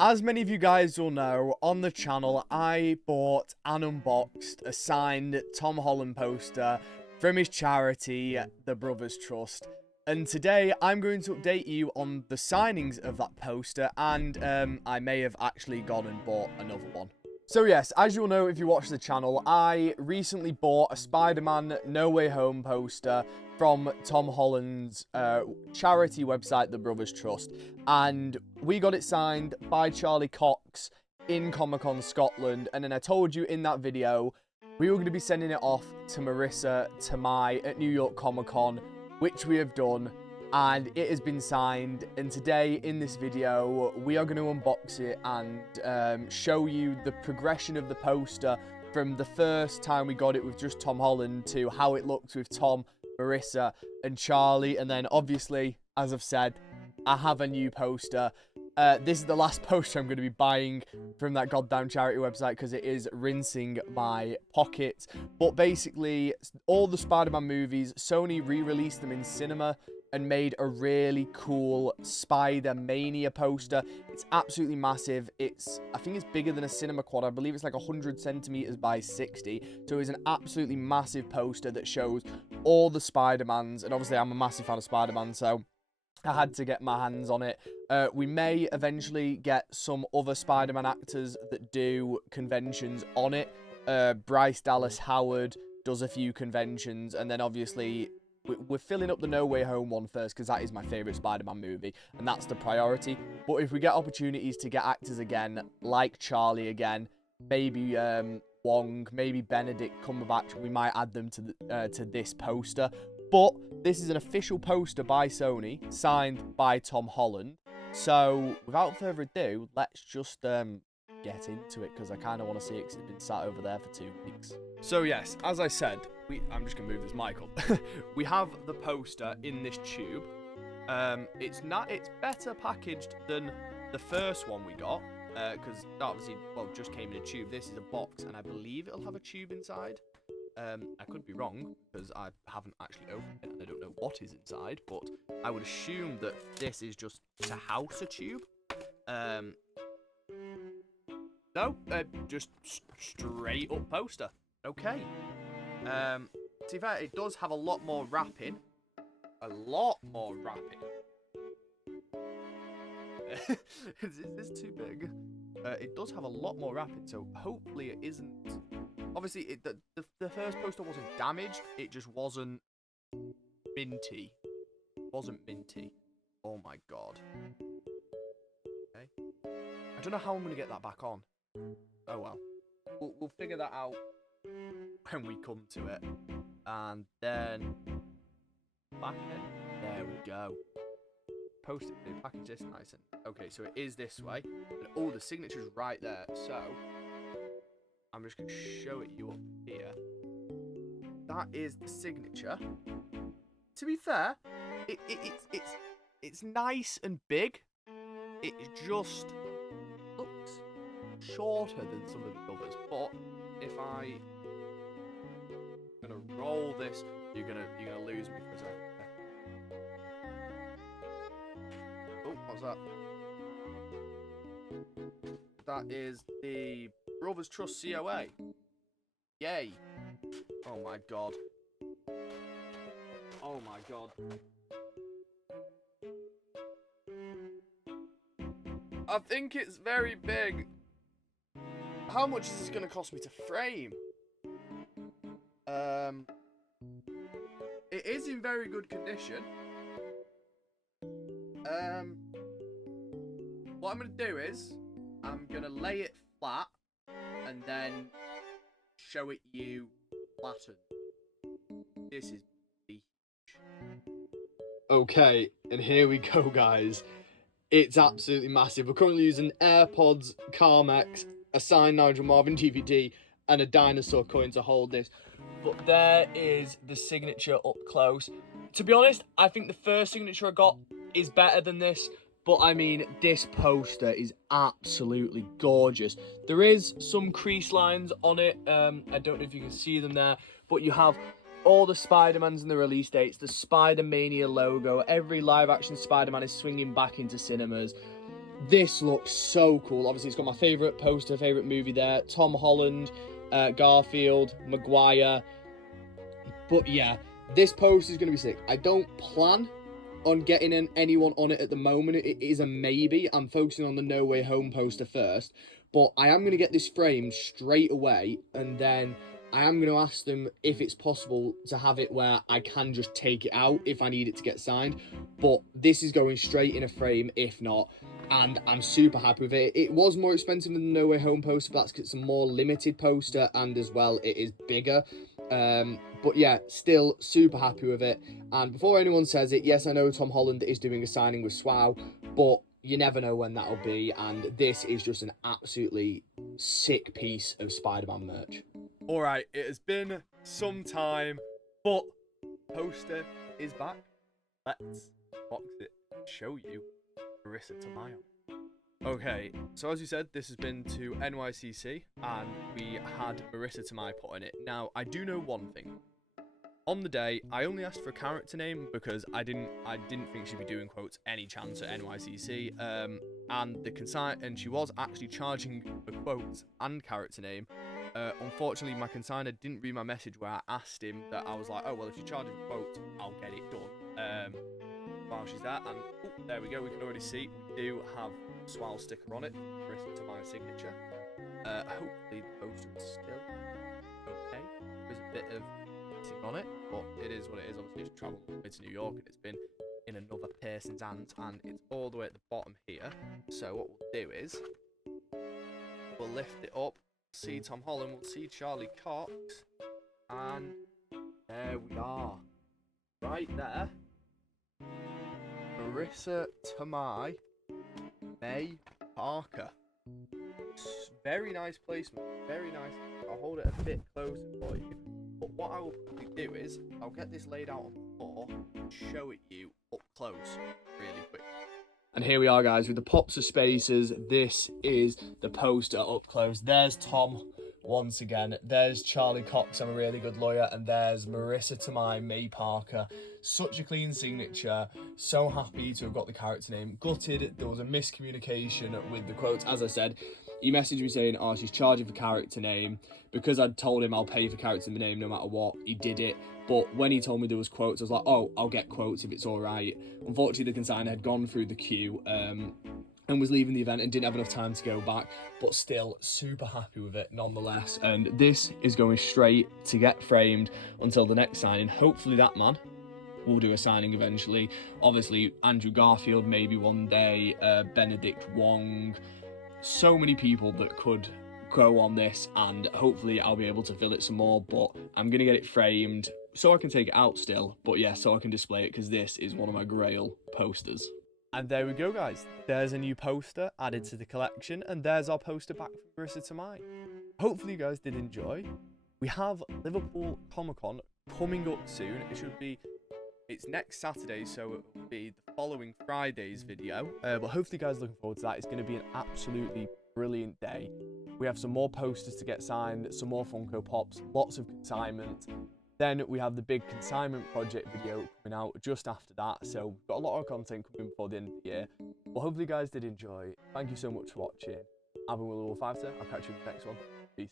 As many of you guys will know, on the channel, I bought and unboxed a signed Tom Holland poster from his charity, the Brothers Trust. And today, I'm going to update you on the signings of that poster, and I may have actually gone and bought another one. So yes, as you'll know if you watch the channel, I recently bought a Spider-Man No Way Home poster from Tom Holland's charity website, the Brothers Trust. And we got it signed by Charlie Cox in Comic-Con Scotland. And then I told you in that video, we were going to be sending it off to Marisa, Tomei at New York Comic-Con, which we have done. And it has been signed, and today in this video we are going to unbox it and show you the progression of the poster from the first time we got it with just Tom Holland to how it looked with Tom, Marisa and Charlie. And then obviously, as I've said, I have a new poster. This is the last poster I'm going to be buying from that goddamn charity website because it is rinsing my pockets. But basically, all the Spider-Man movies, Sony re-released them in cinema and made a really cool Spider-Mania poster. It's absolutely massive. I think it's bigger than a cinema quad. I believe it's like 100 centimeters by 60. So it's an absolutely massive poster that shows all the Spider-Mans. And obviously, I'm a massive fan of Spider-Man, so I had to get my hands on it. We may eventually get some other Spider-Man actors that do conventions on it. Bryce Dallas Howard does a few conventions, and then obviously we're filling up the No Way Home one first because that is my favourite Spider-Man movie, and that's the priority. But if we get opportunities to get actors again, like Charlie again, maybe Wong, maybe Benedict Cumberbatch, we might add them to this poster. But this is an official poster by Sony, signed by Tom Holland. So without further ado, let's just get into it because I kind of want to see it because it's been sat over there for 2 weeks. So yes, as I said, I'm just going to move this mic up. We have the poster in this tube. It's better packaged than the first one we got because obviously, well, just came in a tube. This is a box and I believe it'll have a tube inside. I could be wrong because I haven't actually opened it and I don't know what is inside, but I would assume that this is just to house a tube. No, just straight up poster. Okay. To be fair, it does have a lot more wrapping. A lot more wrapping. Is this too big? It does have a lot more wrapping, so hopefully it isn't. Obviously, the first poster wasn't damaged. It just wasn't minty. Wasn't minty. Oh my god. Okay. I don't know how I'm gonna get that back on. Oh well. We'll figure that out when we come to it. And then back in. There we go. Post it. Package this nice and okay. So it is this way. And, oh, the signature's right there. So I'm just going to show it you up here. That is the signature. To be fair, it's nice and big. It just looks shorter than some of the others. But if I'm gonna roll this, you're gonna lose me for a second. Oh, what's that? That is the Brothers Trust COA. Yay. Oh my god. Oh my god. I think it's very big. How much is this going to cost me to frame? It is in very good condition. What I'm going to do is I'm going to lay it flat and then show it you flattened. This is huge. Okay, and here we go, guys. It's absolutely massive. We're currently using AirPods, Carmex, a signed Nigel Marvin DVD, and a dinosaur coin to hold this. But there is the signature up close. To be honest, I think the first signature I got is better than this. But I mean, this poster is absolutely gorgeous. There is some crease lines on it. I don't know if you can see them there. But you have all the Spider-Mans and the release dates, the Spider-Mania logo. Every live-action Spider-Man is swinging back into cinemas. this looks so cool. Obviously, it's got my favourite poster, favourite movie there. Tom Holland, Garfield, Maguire. But yeah, this poster is going to be sick. I don't plan on getting anyone on it at the moment. It is a maybe. I'm focusing on the No Way Home poster first. But I am going to get this framed straight away, and then I am going to ask them if it's possible to have it where I can just take it out if I need it to get signed. But this is going straight in a frame if not, and I'm super happy with it. It was more expensive than the No Way Home poster, but that's because it's a more limited poster, and as well it is bigger. But yeah, still super happy with it. And before anyone says it, yes, I know Tom Holland is doing a signing with SWOW, but you never know when that'll be, and this is just an absolutely sick piece of Spider-Man merch. Alright, it has been some time, but poster is back. Let's box it and show you Marisa Tomei. Okay, so as you said, this has been to NYCC, and we had Marisa Tomei put in it. Now, I do know one thing. On the day, I only asked for a character name because I didn't think she'd be doing quotes any chance at NYCC. And she was actually charging for quotes and character name. Unfortunately, my consignor didn't read my message where I asked him that. I was like, oh well, if you're charging for quotes, I'll get it done. While she's there, and there we go. We can already see we do have a SWOW sticker on it, Marisa Tomei signature. Hopefully the poster is still okay. There's a bit of on it, but it is what it is. Obviously, it's travelled all the way to New York, and it's been in another person's hands, and it's all the way at the bottom here. So what we'll do is we'll lift it up, see Tom Holland, we'll see Charlie Cox, and there we are, right there. Marisa Tomei, May Parker. Very nice placement, very nice. I'll hold it a bit closer for you. But what I will probably do is, I'll get this laid out on the floor and show it you up close really quick. And here we are, guys, with the pops of spaces. This is the poster up close. There's Tom once again. There's Charlie Cox, I'm a really good lawyer. And there's Marisa Tomei, May Parker. Such a clean signature. So happy to have got the character name. Gutted there was a miscommunication with the quotes. As I said, he messaged me saying, oh, she's charging for character name. Because I'd told him I'll pay for character name no matter what, he did it. But when he told me there was quotes, I was like, oh, I'll get quotes if it's all right. Unfortunately, the consignor had gone through the queue and was leaving the event and didn't have enough time to go back. But still, super happy with it nonetheless. And this is going straight to get framed until the next signing. Hopefully that man will do a signing eventually. Obviously, Andrew Garfield maybe one day, Benedict Wong. So many people that could go on this, and hopefully I'll be able to fill it some more, but I'm gonna get it framed so I can take it out still, but yeah, so I can display it, because this is one of my grail posters. And there we go, guys, there's a new poster added to the collection, and there's our poster back from Marisa Tomei. Hopefully you guys did enjoy. We have Liverpool Comic-Con coming up soon. It's next Saturday, so it will be the following Friday's video, but hopefully you guys are looking forward to that. It's going to be an absolutely brilliant day. We have some more posters to get signed, some more Funko Pops, lots of consignment. Then we have the big consignment project video coming out just after that. So we've got a lot of content coming before the end of the year. Well, hopefully you guys did enjoy. Thank you so much for watching. I've been Willfiveter. I'll catch you in the next one. Peace.